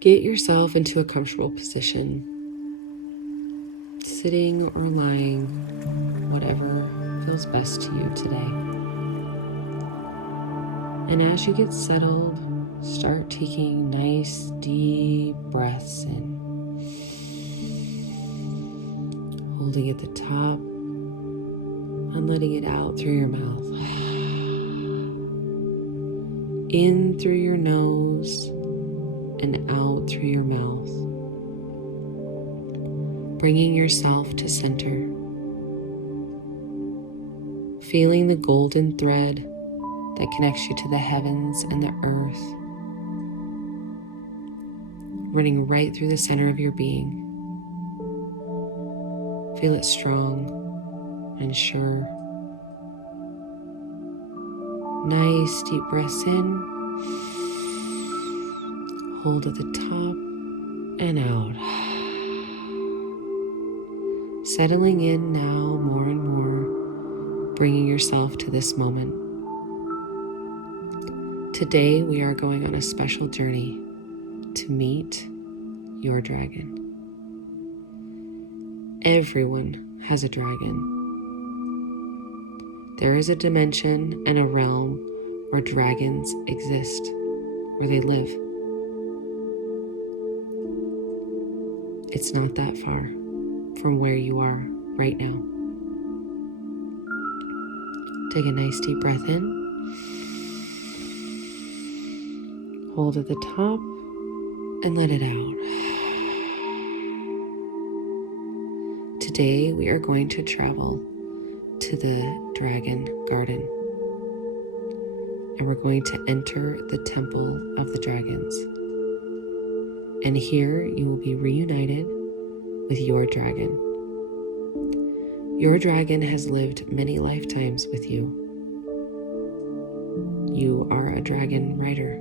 Get yourself into a comfortable position, sitting or lying, whatever feels best to you today. And as you get settled, start taking nice, deep breaths in, holding at the top and letting it out through your mouth. In through your nose and out through your mouth, bringing yourself to center, feeling the golden thread that connects you to the heavens and the earth, running right through the center of your being. Feel it strong and sure. Nice deep breaths in, hold at the top and out. Settling in now more and more, bringing yourself to this moment. Today we are going on a special journey to meet your dragon. Everyone has a dragon. There is a dimension and a realm where dragons exist, where they live. It's not that far from where you are right now. Take a nice deep breath in. Hold at the top and let it out. Today we are going to travel to the dragon garden, and we're going to enter the temple of the dragons. And here you will be reunited with your dragon. Your dragon has lived many lifetimes with you. You are a dragon rider.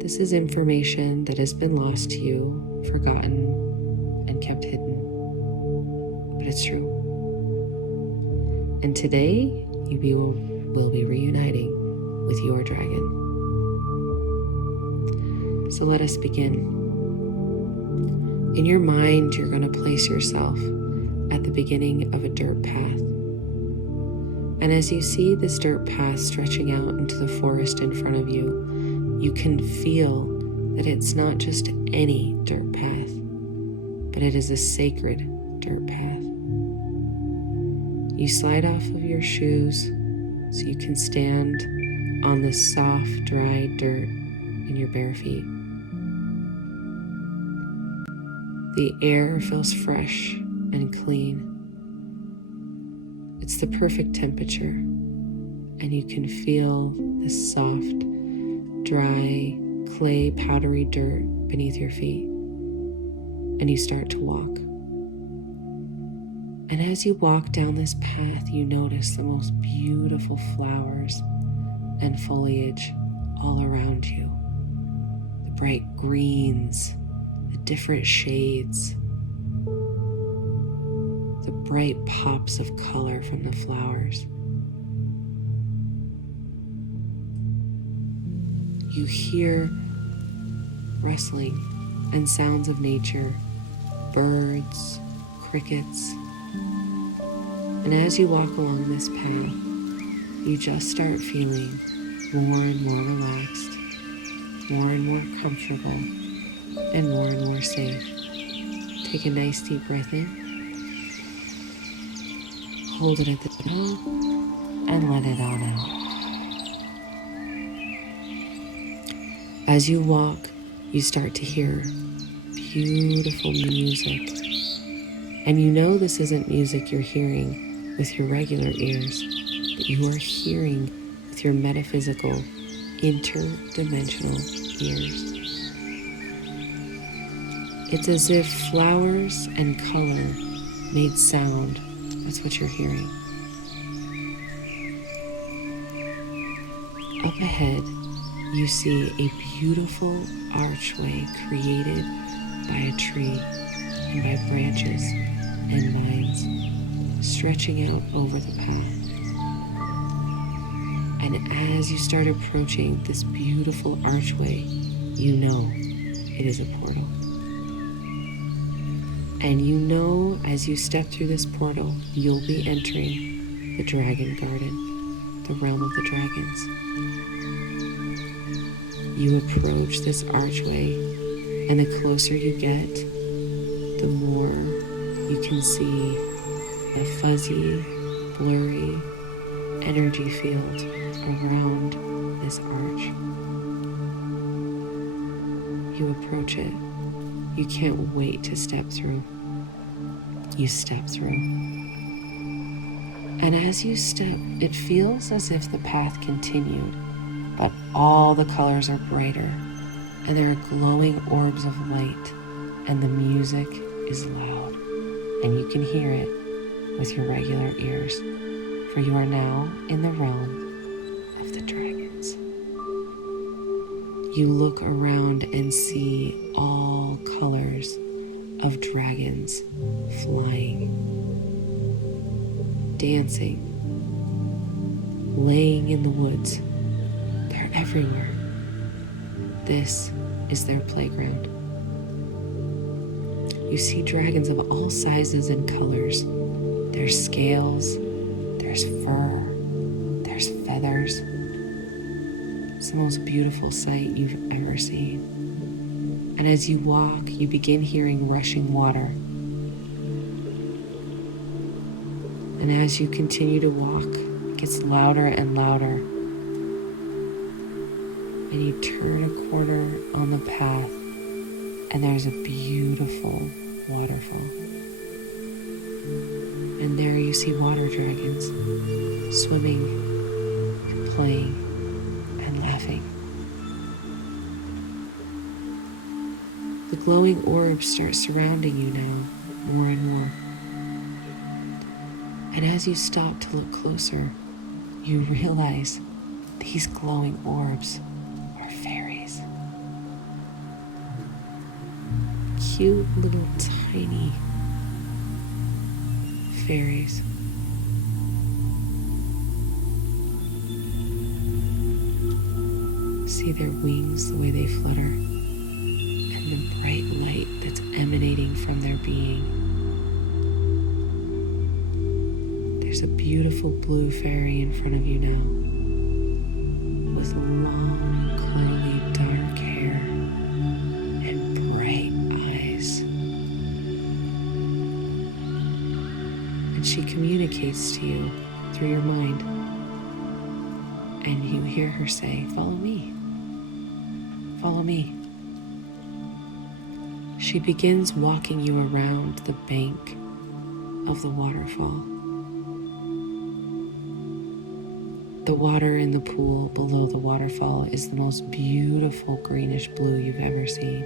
This is information that has been lost to you, forgotten, and kept hidden. But it's true. And today, you will be reuniting with your dragon. So let us begin. In your mind, you're going to place yourself at the beginning of a dirt path. And as you see this dirt path stretching out into the forest in front of you, you can feel that it's not just any dirt path, but it is a sacred dirt path. You slide off of your shoes so you can stand on this soft, dry dirt in your bare feet. The air feels fresh and clean. It's the perfect temperature, and you can feel this soft, dry, clay, powdery dirt beneath your feet. And you start to walk. And as you walk down this path, you notice the most beautiful flowers and foliage all around you. The bright greens, the different shades, the bright pops of color from the flowers. You hear rustling and sounds of nature, birds, crickets. And as you walk along this path, you just start feeling more and more relaxed, more and more comfortable, and more safe. Take a nice deep breath in, hold it at the top, and let it on out. As you walk, you start to hear beautiful music. And you know this isn't music you're hearing with your regular ears, but you are hearing with your metaphysical, interdimensional ears. It's as if flowers and color made sound. That's what you're hearing. Up ahead, you see a beautiful archway created by a tree and by branches and vines stretching out over the path. And as you start approaching this beautiful archway, you know it is a portal. And you know as you step through this portal, you'll be entering the Dragon Garden, the realm of the dragons. You approach this archway, and the closer you get, the more you can see a fuzzy, blurry energy field around this arch. You approach it. You can't wait to step through. You step through. And as you step, it feels as if the path continued, but all the colors are brighter, and there are glowing orbs of light, and the music is loud, and you can hear it with your regular ears, for you are now in the realm of the dragons. You look around and see all colors of dragons flying, dancing, laying in the woods. They're everywhere. This is their playground. You see dragons of all sizes and colors. There's scales, there's fur, there's feathers. It's the most beautiful sight you've ever seen. And as you walk, you begin hearing rushing water. And as you continue to walk, it gets louder and louder. And you turn a corner on the path, and there's a beautiful waterfall. And there you see water dragons swimming and playing and laughing. The glowing orbs start surrounding you now, more and more. And as you stop to look closer, you realize these glowing orbs are fairies. Cute little tiny fairies. See their wings, the way they flutter, and the bright light that's emanating from their being. There's a beautiful blue fairy in front of you now, with long, curly, dark hair and bright eyes. And she communicates to you through your mind. And you hear her say, "Follow me. Follow me." She begins walking you around the bank of the waterfall. The water in the pool below the waterfall is the most beautiful greenish blue you've ever seen.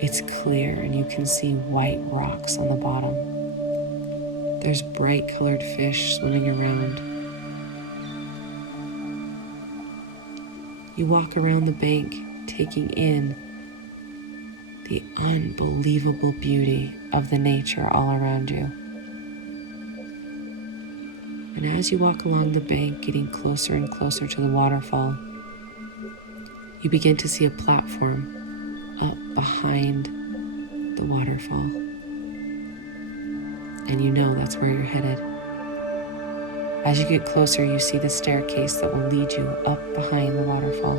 It's clear and you can see white rocks on the bottom. There's bright colored fish swimming around. You walk around the bank, taking in the unbelievable beauty of the nature all around you. And as you walk along the bank, getting closer and closer to the waterfall, you begin to see a platform up behind the waterfall. And you know that's where you're headed. As you get closer, you see the staircase that will lead you up behind the waterfall.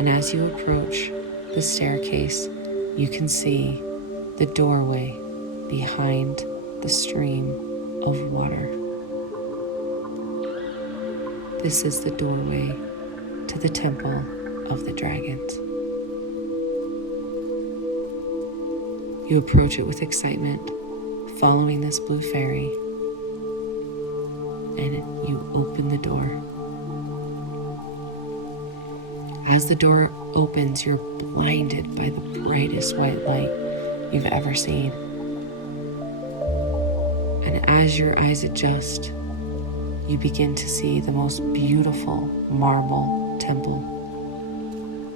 And as you approach the staircase, you can see the doorway behind the stream of water. This is the doorway to the temple of the dragons. You approach it with excitement, following this blue fairy, and you open the door. As the door opens, you're blinded by the brightest white light you've ever seen. And as your eyes adjust, you begin to see the most beautiful marble temple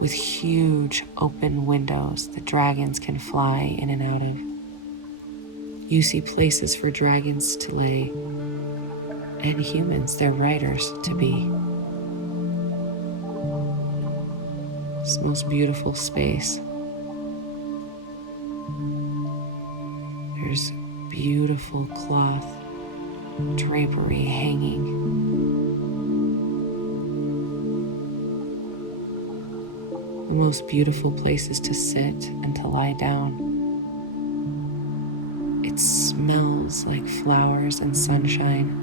with huge open windows that dragons can fly in and out of. You see places for dragons to lay and humans, their riders, to be. It's the most beautiful space. There's beautiful cloth drapery hanging. The most beautiful places to sit and to lie down. It smells like flowers and sunshine.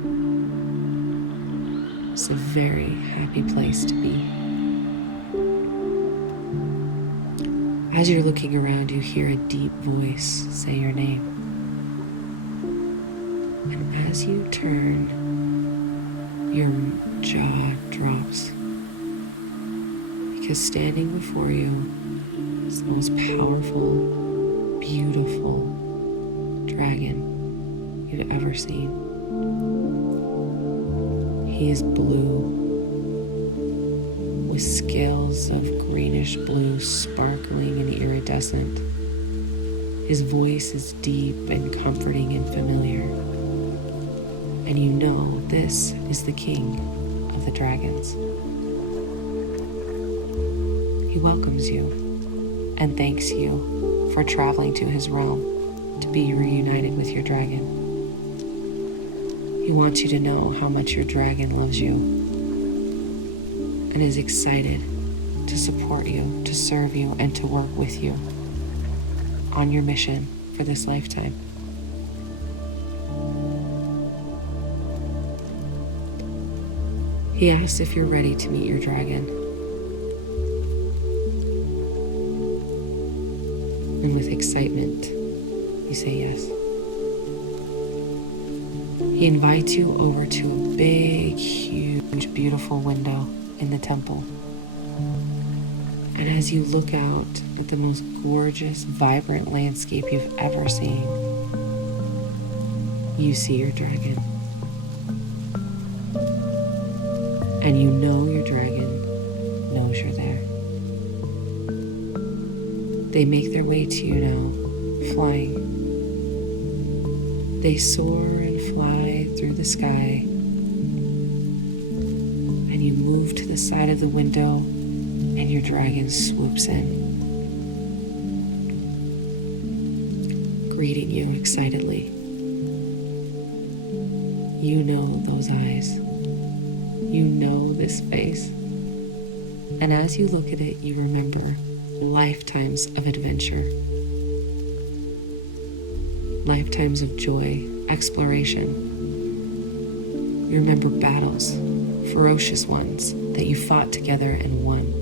It's a very happy place to be. As you're looking around, you hear a deep voice say your name. And as you turn, your jaw drops. Because standing before you is the most powerful, beautiful dragon you've ever seen. He is blue, with scales of greenish blue sparkling and iridescent. His voice is deep and comforting and familiar. And you know this is the king of the dragons. He welcomes you and thanks you for traveling to his realm to be reunited with your dragon. He wants you to know how much your dragon loves you and is excited to support you, to serve you, and to work with you on your mission for this lifetime. He asks if you're ready to meet your dragon. And with excitement, you say yes. He invites you over to a big, huge, beautiful window in the temple. And as you look out at the most gorgeous, vibrant landscape you've ever seen, you see your dragon. And you know your dragon knows you're there. They make their way to you now, flying. They soar and fly through the sky. And you move to the side of the window, and your dragon swoops in, greeting you excitedly. You know those eyes. You know this face. And as you look at it, you remember lifetimes of adventure, lifetimes of joy, exploration. You remember battles, ferocious ones that you fought together and won.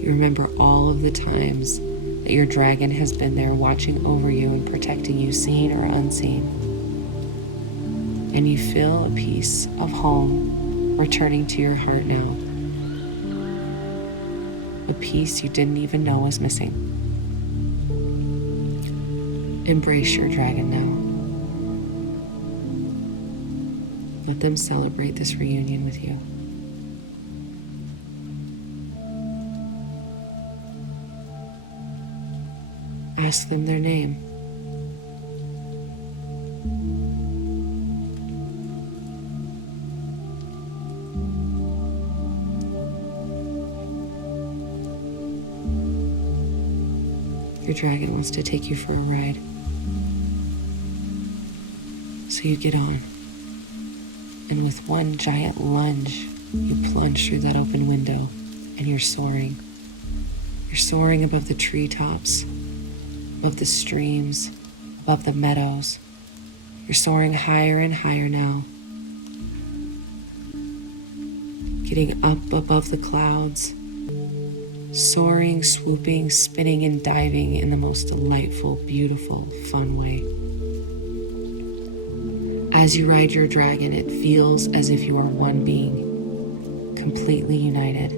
You remember all of the times that your dragon has been there watching over you and protecting you, seen or unseen. And you feel a piece of home returning to your heart now. A piece you didn't even know was missing. Embrace your dragon now. Let them celebrate this reunion with you. Ask them their name. Your dragon wants to take you for a ride. So you get on, and with one giant lunge, you plunge through that open window, and you're soaring. You're soaring above the treetops, above the streams, above the meadows. You're soaring higher and higher now, getting up above the clouds, soaring, swooping, spinning, and diving in the most delightful, beautiful, fun way. As you ride your dragon, it feels as if you are one being, completely united.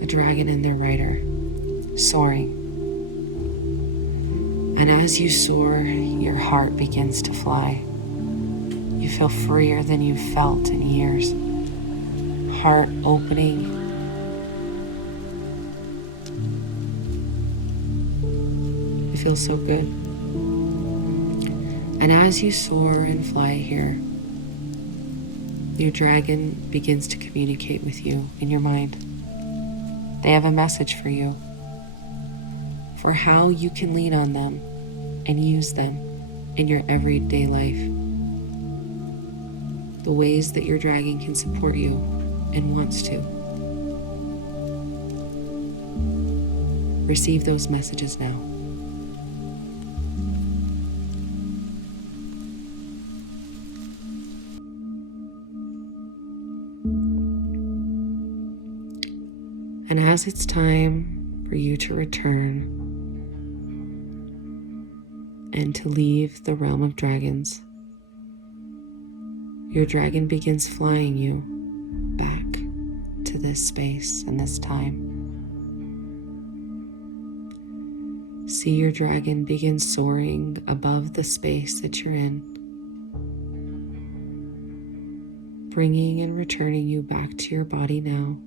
The dragon and their rider, soaring. And as you soar, your heart begins to fly. You feel freer than you've felt in years. Heart opening. It feels so good. And as you soar and fly here, your dragon begins to communicate with you in your mind. They have a message for you, for how you can lean on them and use them in your everyday life. The ways that your dragon can support you and wants to. Receive those messages now. And as it's time for you to return and to leave the realm of dragons, your dragon begins flying you back to this space and this time. See your dragon begin soaring above the space that you're in, bringing and returning you back to your body now,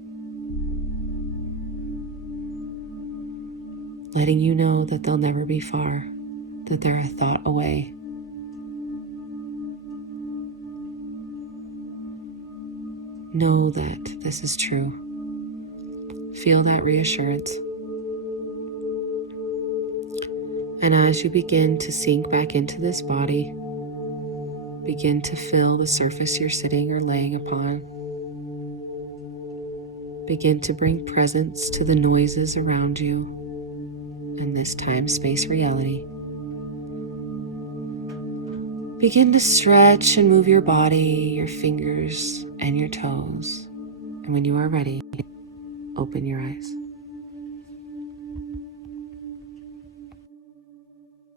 letting you know that they'll never be far, that they're a thought away. Know that this is true. Feel that reassurance. And as you begin to sink back into this body, begin to feel the surface you're sitting or laying upon. Begin to bring presence to the noises around you in this time-space reality. Begin to stretch and move your body, your fingers, and your toes. And when you are ready, open your eyes.